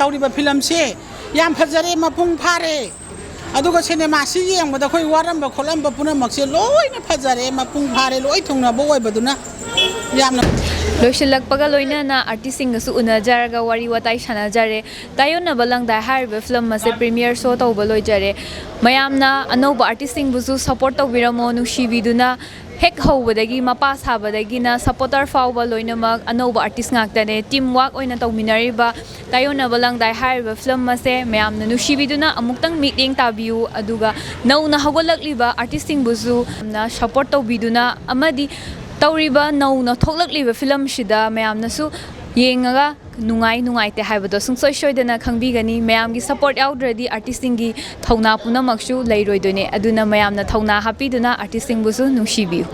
ꯇꯧꯔꯤꯕ ꯐꯤꯂꯝꯁꯦ ꯌꯥꯝ ꯐꯖꯔꯦ ꯃꯄꯨꯡ ꯐꯥꯔꯦ ꯑꯗꯨꯒ ꯁꯤꯅꯦꯃꯥꯁꯤ ꯌꯦꯡꯕꯗ ꯑꯩꯈꯣꯏ ꯋꯥꯔꯝꯕ ꯈꯣꯠꯂꯝꯕ ꯄꯨꯝꯅꯃꯛꯁꯦ ꯂꯣꯏꯅ ꯐꯖꯔꯦ ꯃꯄꯨꯡ ꯐꯥꯔꯦ ꯂꯣꯏ ꯊꯨꯡꯅꯕ ꯑꯣꯏꯕꯗꯨꯅ ꯌꯥꯝꯅ ꯂꯣꯏꯁꯤꯜꯂꯛꯄꯒ ꯂꯣꯏꯅꯅ ꯑꯥꯔꯇꯤꯁꯁꯤꯡꯒꯁꯨ ꯎꯅꯖꯔꯒ ꯋꯥꯔꯤ ꯋꯥꯇꯥꯏ ꯁꯥꯟꯅꯖꯔꯦ ꯇꯥꯏꯌꯣꯟꯅꯕ ꯂꯪꯗꯥꯏ ꯍꯥꯏꯔꯤꯕ ꯐꯤꯂꯝ ꯑꯁꯦ ꯄ꯭ꯔꯤꯃꯤꯌꯔ ꯁꯣ ꯇꯧꯕ ꯂꯣꯏꯖꯔꯦ ꯃꯌꯥꯝꯅ ꯑꯅꯧꯕ ꯑꯥꯔꯇꯤꯁꯁꯤꯡꯕꯨꯁꯨ ꯁꯄꯣꯔꯠ ꯇꯧꯕꯤꯔꯝꯃꯣ ꯅꯨꯡꯁꯤꯕꯤꯗꯨꯅ ꯍꯦꯛ ꯍꯧꯕꯗꯒꯤ ꯃꯄꯥ ꯁꯥꯕꯗꯒꯤꯅ ꯁꯄꯣꯔꯇꯔ ꯐꯥꯎꯕ ꯂꯣꯏꯅꯃꯛ ꯑꯅꯧꯕ ꯑꯥꯔꯇꯤꯁ ꯉꯥꯛꯇꯅꯦ ꯇꯤꯝ ꯋꯥꯛ ꯑꯣꯏꯅ ꯇꯧꯃꯤꯟꯅꯔꯤꯕ ꯇꯥꯏꯌꯣꯟꯅꯕ ꯂꯪꯗꯥꯏ ꯍꯥꯏꯔꯤꯕ ꯐꯤꯂꯝ ꯑꯁꯦ ꯃꯌꯥꯝꯅ ꯅꯨꯡꯁꯤꯕꯤꯗꯨꯅ ꯑꯃꯨꯛꯇꯪ ꯃꯤꯠꯌꯦꯡ ꯇꯥꯕꯤꯌꯨ ꯑꯗꯨꯒ ꯅꯧꯅ ꯍꯧꯒꯠꯂꯛꯂꯤꯕ ꯑꯥꯔꯇꯤꯁꯁꯤꯡꯕꯨꯁꯨ ꯌꯥꯝꯅ ꯁꯄꯣꯔꯠ ꯇꯧꯕꯤꯗꯨꯅ ꯑꯃꯗꯤ ꯇꯧꯔꯤꯕ ꯅꯧꯅ ꯊꯣꯛꯂꯛꯂꯤꯕ ꯐꯤꯂꯝꯁꯤꯗ ꯃꯌꯥꯝꯅꯁꯨ ꯌꯦꯡꯉꯒ ꯅꯨꯡꯉꯥꯏꯇꯦ ꯍꯥꯏꯕꯗꯣ ꯁꯨꯡꯁꯣꯏ ꯁꯣꯏꯗꯅ ꯈꯪꯕꯤꯒꯅꯤ ꯃꯌꯥꯝꯒꯤ ꯁꯄꯣꯔꯠ ꯌꯥꯎꯗ꯭ꯔꯗꯤ ꯑꯥꯔꯇꯤꯁꯁꯤꯡꯒꯤ ꯊꯧꯅꯥ ꯄꯨꯝꯅꯃꯛꯁꯨ ꯂꯩꯔꯣꯏꯗꯣꯏꯅꯦ ꯑꯗꯨꯅ ꯃꯌꯥꯝꯅ ꯊꯧꯅꯥ ꯍꯥꯞꯄꯤꯗꯨꯅ ꯑꯥꯔꯇꯤꯁꯁꯤꯡꯕꯨꯁꯨ ꯅꯨꯡꯁꯤꯕꯤꯌꯨ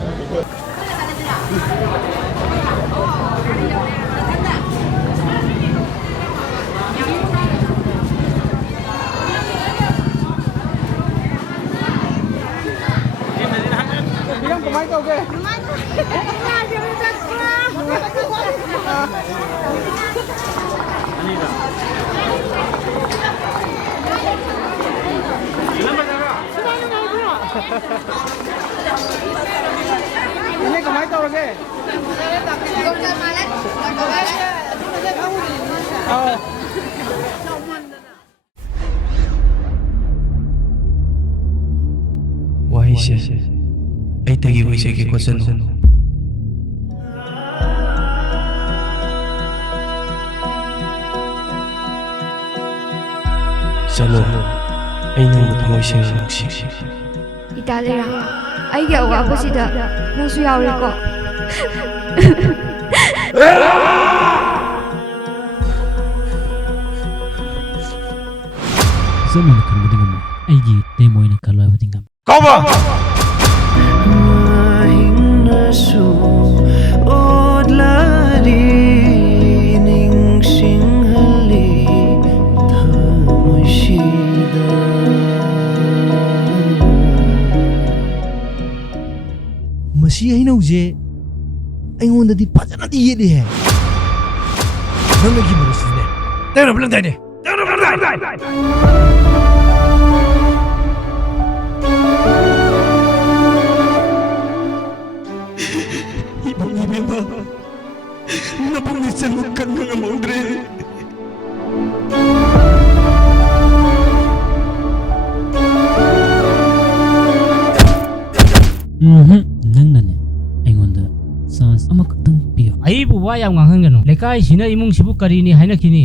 ꯋꯥꯍꯩꯁꯦ ꯑꯩꯇꯒꯤ ꯑꯣꯏꯖꯒꯦ ꯈꯣꯠꯆꯅꯨ ꯆꯠꯂꯣ ꯑꯩ ꯅꯪꯕꯨ ꯊꯃꯣꯏ ꯁꯦꯡꯅ ꯅꯨꯡꯁꯤ ꯏꯇꯥ ꯂꯩꯔꯥ ꯑꯩꯒꯤ ꯑꯋꯥꯕꯁꯤꯗ ꯅꯪꯁꯨ ꯌꯥꯎꯔꯦꯀꯣ ꯆꯞꯃꯥꯟꯅ ꯈꯟꯕꯗꯤ ꯉꯝꯃꯣꯏ ꯑꯩꯒꯤ ꯇꯦꯝ ꯑꯣꯏꯅ ꯈꯜꯂꯣ ꯍꯥꯏꯕꯗꯤ ꯉꯝꯃꯤ ꯀꯧꯕ ꯃꯍꯤꯡꯅꯁꯨ ꯑꯣꯠꯂꯔꯤ ꯅꯤꯡꯁꯤꯡꯍꯜꯂꯤ ꯊꯃꯣꯏꯁꯤꯗ ꯃꯁꯤ ꯍꯩꯅꯧꯁꯦ ꯑꯩꯉꯣꯟꯗꯗꯤ ꯐꯖꯅꯗꯤ ꯌꯦꯠꯂꯤꯍꯦ ꯅꯪꯒꯤ ꯃꯔꯨꯞꯁꯤꯅꯦ ꯇꯥꯏꯌꯣꯟꯅꯕ ꯂꯪꯗꯥꯏꯅꯦ ꯇꯥꯏꯌꯣꯟꯅꯕ ꯂꯪꯗꯥꯏ 이병이병아 나쁜 일생을 간강한 몽드레 ꯅꯪꯅꯅꯦ ꯑꯩꯉꯣꯟꯗ ꯆꯥꯟꯁ ꯑꯃꯈꯛꯇꯪ ꯄꯤꯌꯨ ꯑꯩꯕꯨ ꯋꯥ ꯌꯥꯝ ꯉꯥꯡꯍꯟꯒꯅꯨ ꯂꯩꯀꯥꯏꯁꯤꯅ ꯏꯃꯨꯡꯁꯤꯕꯨ ꯀꯔꯤꯅꯤ ꯍꯥꯏꯅꯈꯤꯅꯤ